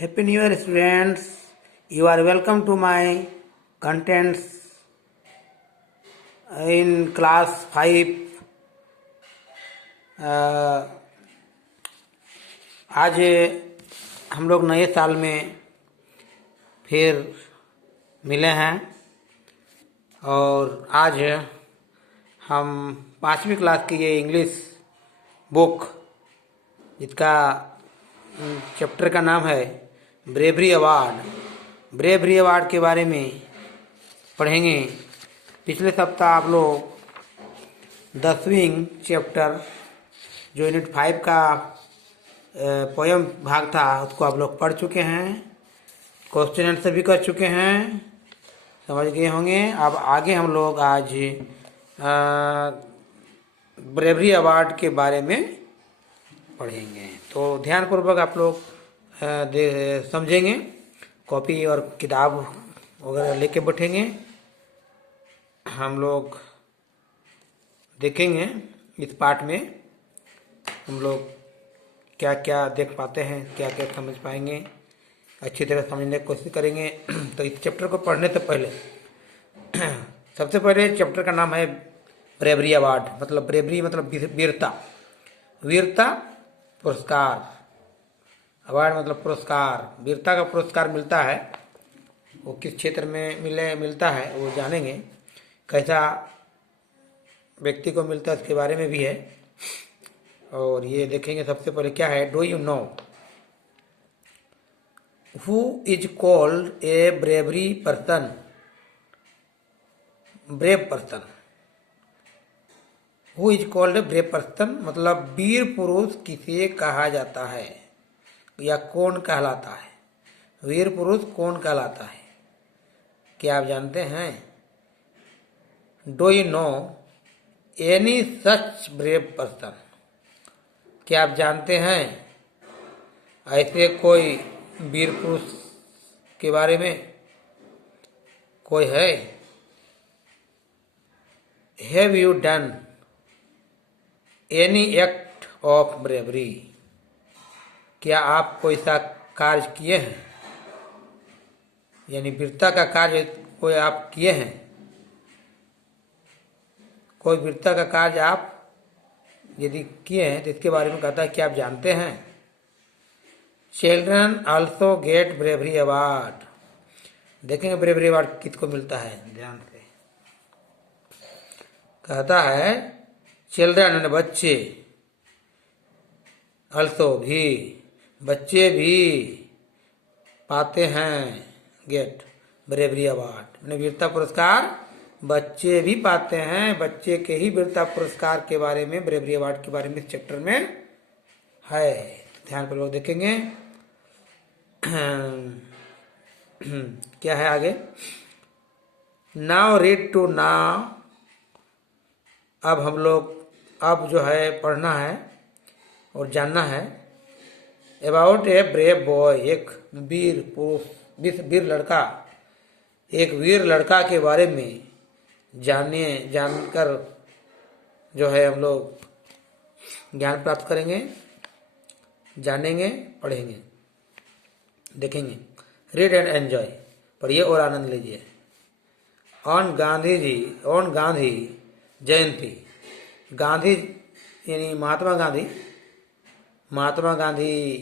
Happy New Year, students. You are welcome to my contents in class 5. आज हम लोग नए साल में फिर मिले हैं और आज हम 5वीं क्लास की ये इंग्लिश बुक जिसका चैप्टर का नाम है ब्रेवरी अवार्ड के बारे में पढ़ेंगे। पिछले सप्ताह आप लोग 10वीं चैप्टर जो यूनिट 5 का पोयम भाग था उसको आप लोग पढ़ चुके हैं, क्वेश्चन आंसर भी कर चुके हैं, समझ गए होंगे। अब आगे हम लोग आज ब्रेवरी अवार्ड के बारे में पढ़ेंगे, तो ध्यानपूर्वक आप लोग समझेंगे। कॉपी और किताब वगैरह लेके बैठेंगे। हम लोग देखेंगे इस पाठ में हम लोग क्या क्या देख पाते हैं, क्या क्या समझ पाएंगे, अच्छी तरह समझने की कोशिश करेंगे। तो इस चैप्टर को पढ़ने से पहले सबसे पहले चैप्टर का नाम है ब्रेवरी अवार्ड। मतलब ब्रेवरी मतलब वीरता पुरस्कार। अवार्ड मतलब पुरस्कार। वीरता का पुरस्कार मिलता है, वो किस क्षेत्र में मिलता है वो जानेंगे। कैसा व्यक्ति को मिलता है उसके बारे में भी है और ये देखेंगे। सबसे पहले क्या है, do you know who is called a brave person. Who is called a brave person मतलब वीर पुरुष किसे कहा जाता है या कौन कहलाता है। वीर पुरुष कौन कहलाता है, क्या आप जानते हैं? Do you know any such brave person. क्या आप जानते हैं ऐसे कोई वीर पुरुष के बारे में? कोई है? Have you done any act of bravery. क्या आप कोई सा कार्य किए हैं, यानी वीरता का कार्य कोई आप किए हैं? कोई वीरता का कार्य आप यदि किए हैं तो इसके बारे में कहता है कि आप जानते हैं। Children also get bravery award. देखेंगे ब्रेवरी अवार्ड किसको मिलता है, ध्यान से। कहता है चिल्ड्रन बच्चे, आल्सो भी बच्चे भी पाते हैं गेट ब्रेवरी अवार्ड। मैंने वीरता पुरस्कार बच्चे भी पाते हैं। बच्चे के ही वीरता पुरस्कार के बारे में, ब्रेवरी अवार्ड के बारे में इस चैप्टर में है। ध्यान पर लोग देखेंगे क्या है आगे। Now read to now. अब जो है पढ़ना है और जानना है अबाउट ए ब्रेव बॉय। एक वीर पुरुष, वीर लड़का, एक वीर लड़का के बारे में जानकर जो है हम लोग ज्ञान प्राप्त करेंगे, जानेंगे, पढ़ेंगे, देखेंगे। रीड एंड एंजॉय, पढ़िए और आनंद लीजिए। ऑन गांधी जयंती। गांधी यानी महात्मा गांधी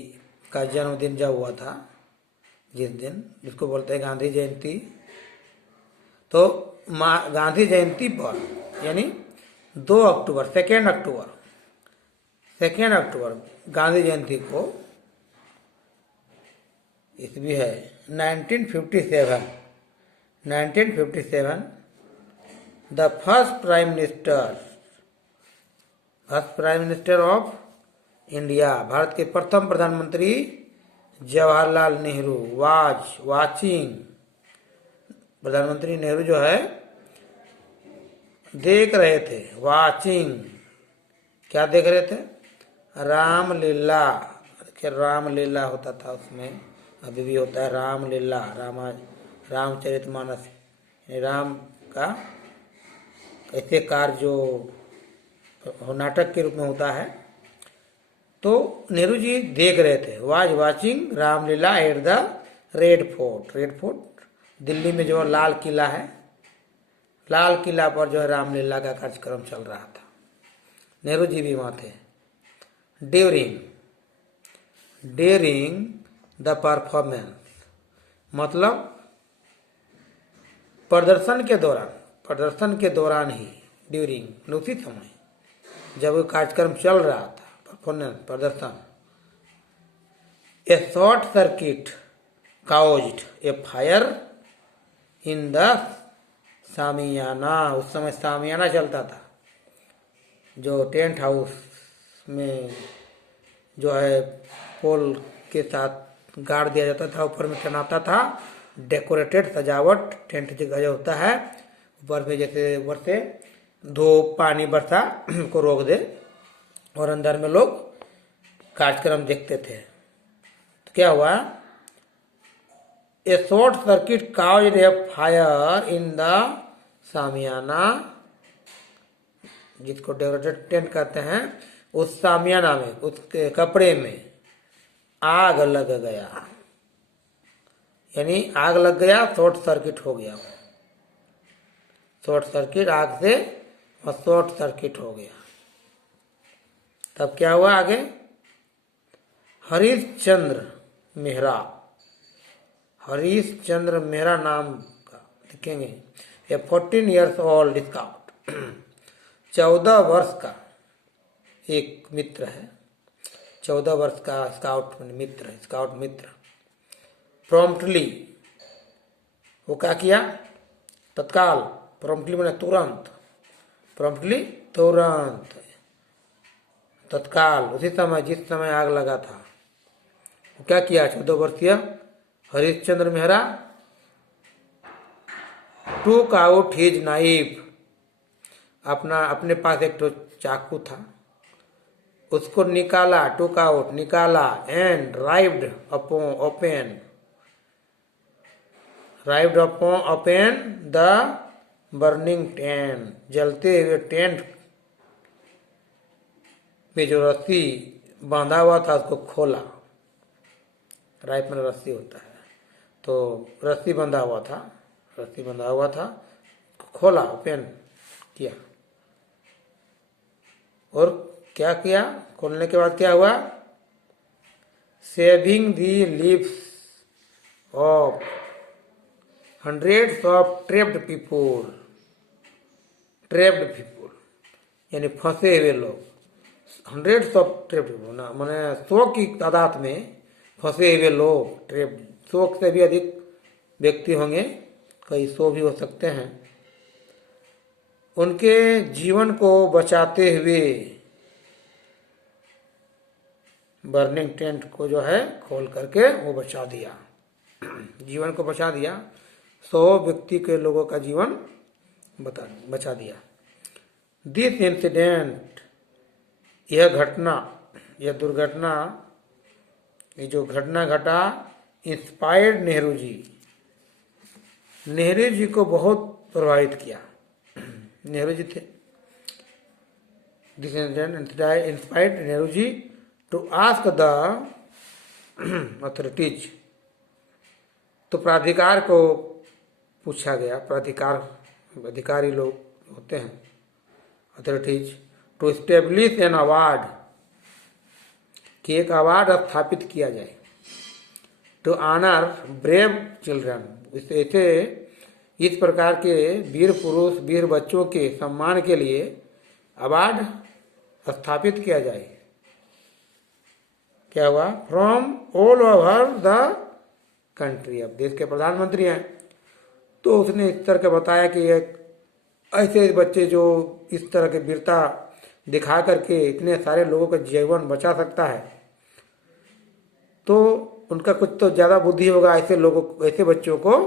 का जन्मदिन जब हुआ था, जिस दिन, जिसको बोलते हैं गांधी जयंती, तो गांधी जयंती पर यानी 2 अक्टूबर 2 अक्टूबर गांधी जयंती को ईस्वी है 1957 the first prime minister of India, Bharat के प्रथम प्रधानमंत्री जवाहरलाल नेहरू वाचिंग। प्रधानमंत्री नेहरू जो है देख रहे थे, वाचिंग। क्या देख रहे थे? रामलीला होता था उसमें, अभी भी होता है रामलीला, रामचरितमानस। राम का ऐसे कार्य जो नाटक के रूप में होता है, तो नेहरू जी देख रहे थे, was watching Ramlila at the red fort. Red fort Delhi में जो लाल किला है, लाल किला पर जो है रामलीला का कार्यक्रम चल रहा था। नेहरू जी भी वहाँ थे। ड्यूरिंग ड्यूरिंग द परफॉर्मेंस मतलब प्रदर्शन के दौरान ही, ड्यूरिंग उसी समय जब वो कार्यक्रम चल रहा था, परफॉर्मेंस प्रदर्शन, a short circuit caused a fire in the shamiana. उस समय सामियाना चलता था, जो टेंट हाउस में जो है पोल के साथ गाड़ दिया जाता था, ऊपर में टनाता था, डेकोरेटेड सजावट टेंट जगह जो होता है, ऊपर में जैसे ऊपर से धूप पानी बरसा को रोक दे और अंदर में लोग कार्यक्रम देखते थे। तो क्या हुआ, a short circuit caused a fire in the shamiana, जिसको डेकोरेटेड टेंट कहते हैं, उस सामियाना में, उसके कपड़े में आग लग गया। यानी आग लग गया, शॉर्ट सर्किट हो गया, शॉर्ट सर्किट, आग से शॉर्ट सर्किट हो गया। तब क्या हुआ आगे, हरीशचंद्र मेहरा, हरीशचंद्र मेहरा नाम का लिखेंगे, ए 14 ईयर्स ओल्ड स्काउट, 14 वर्ष का एक मित्र है, 14 वर्ष का स्काउट मित्र, स्काउट मित्र, प्रॉम्प्टली, वो क्या किया, तत्काल, प्रॉम्प्टली मैंने तुरंत, प्रॉम्प्टली तुरंत, तत्काल, उसी समय जिस समय आग लगा था, वो क्या किया, 14 वर्षीय हरीशचंद्र मेहरा, टूक आउट हिज नाइफ, अपने पास एक तो चाकू था, उसको निकाला, टूक आउट निकाला, and rived open the burning tent, जलते हुए टेंट में जो रस्सी बांधा हुआ था उसको खोला। राइफ में रस्सी होता है, तो रस्सी बंधा हुआ था, खोला, ओपन किया, और क्या किया, खोलने के बाद क्या हुआ, saving the lives of hundreds of trapped people, यानी फंसे हुए लोग, हंड्रेड्स ऑफ ट्रेप्ड पीपुल ना, मैंने 100 की तादाद में फंसे हुए लोग, ट्रेप्ड, 100 से भी अधिक व्यक्ति होंगे, कई 100 भी हो सकते हैं, उनके जीवन को बचाते हुए बर्निंग टेंट को जो है खोल करके वो बचा दिया, जीवन को बचा दिया, 100 व्यक्ति के लोगों का जीवन बचा दिया। दिस इंसिडेंट, यह घटना, यह दुर्घटना, ये जो घटना घटा, इंस्पायर्ड नेहरू जी को बहुत प्रभावित किया। नेहरू जी थे, this incident inspired Nehru ji to ask the authorities, तो प्राधिकार को पूछा गया, अधिकारी लोग होते हैं, authorities, to establish an award, कि एक अवार्ड स्थापित किया जाए, टू ऑनर ब्रेव चिल्ड्रन, ऐसे इस प्रकार के वीर पुरुष, वीर बच्चों के सम्मान के लिए अवार्ड स्थापित किया जाए। क्या हुआ, from all over the country, अब देश के प्रधानमंत्री हैं, तो उसने इस तरह के बताया कि एक ऐसे बच्चे जो इस तरह की वीरता दिखा करके इतने सारे लोगों का जीवन बचा सकता है, तो उनका कुछ तो ज़्यादा बुद्धि होगा, ऐसे बच्चों को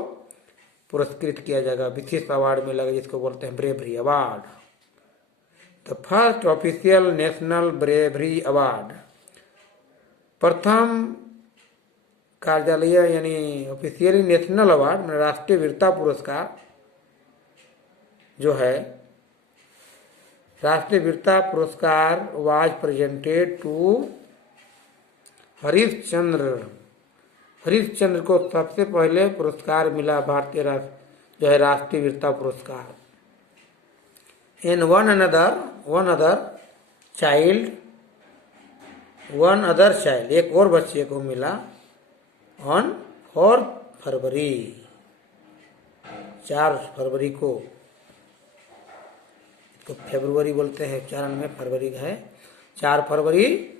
पुरस्कृत किया जाएगा, विशेष अवार्ड मिलेगा, जिसको बोलते हैं bravery award. The first official national bravery award, प्रथम कार्यालय यानी ऑफिशियली नेशनल अवार्ड, राष्ट्रीय वीरता पुरस्कार जो है, राष्ट्रीय वीरता पुरस्कार was presented to Harishchandra. Harishchandra को सबसे पहले पुरस्कार मिला भारतीय जो है राष्ट्रीय वीरता पुरस्कार। इन वन अदर चाइल्ड एक और बच्चे को मिला ऑन 4 फरवरी, 4 फरवरी को, इसको फरवरी बोलते हैं, उच्चारण में फरवरी है, 4 फरवरी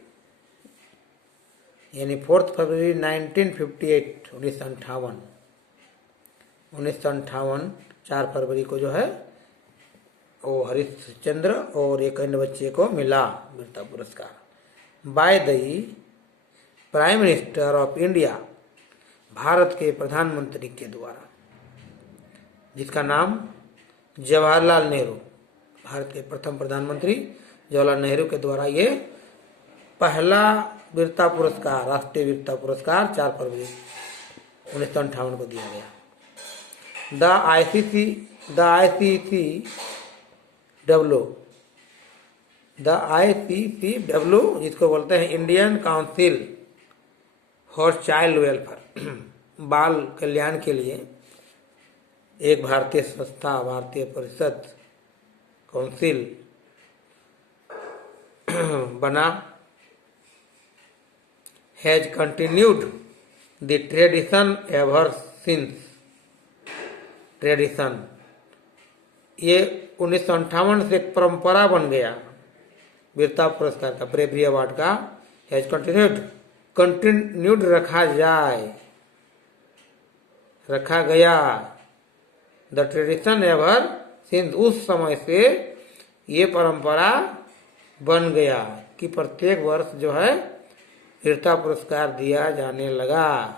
यानी 4 फरवरी 1958, 1958 4 फरवरी को जो है वो हरीशचंद्र और एक अन्य बच्चे को मिला वीरता पुरस्कार by the prime minister of India, Bharat के प्रधानमंत्री के द्वारा, जिसका नाम जवाहरलाल नेहरू, भारत के प्रथम प्रधानमंत्री जवाहरलाल नेहरू के द्वारा ये पहला वीरता पुरस्कार, राष्ट्रीय वीरता पुरस्कार 4 फरवरी 1958 को दिया गया। द ICCW जिसको बोलते हैं Indian council for child welfare, बाल कल्याण के लिए एक भारतीय संस्था, भारतीय परिषद, काउंसिल बना, has continued the tradition ever since. Tradition ये 1958 से एक परंपरा बन गया वीरता पुरस्कार का, ब्रेवरी अवार्ड का। हैज कंटिन्यूड रखा गया द ट्रेडिशन एवर सिंस, उस समय से ये परंपरा बन गया कि प्रत्येक वर्ष जो है वीरता पुरस्कार दिया जाने लगा।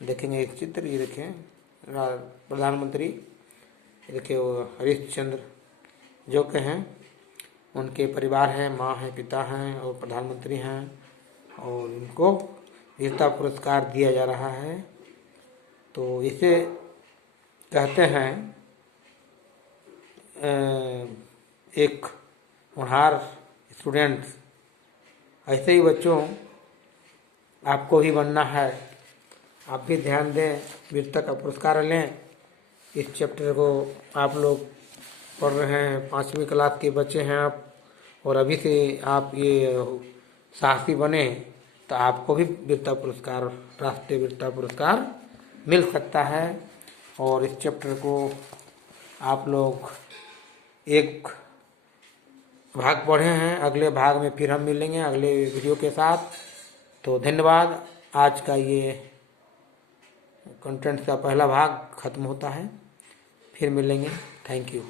देखेंगे एक चित्र, ये देखें प्रधानमंत्री, देखिए वो हरीशचंद्र जो के हैं, उनके परिवार हैं, माँ हैं, पिता हैं और प्रधानमंत्री हैं, और इनको वीरता पुरस्कार दिया जा रहा है। तो इसे कहते हैं एक होनहार स्टूडेंट्स। ऐसे ही बच्चों आपको ही बनना है, आप भी ध्यान दें, वीरता का पुरस्कार लें। इस चैप्टर को आप लोग पढ़ रहे हैं, 5वीं क्लास के बच्चे हैं आप, और अभी से आप ये साहसी बने तो आपको भी वीरता पुरस्कार, राष्ट्रीय वीरता पुरस्कार मिल सकता है। और इस चैप्टर को आप लोग एक भाग पढ़े हैं, अगले भाग में फिर हम मिलेंगे अगले वीडियो के साथ। तो धन्यवाद। आज का ये कंटेंट का पहला भाग खत्म होता है, फिर मिलेंगे। Thank you.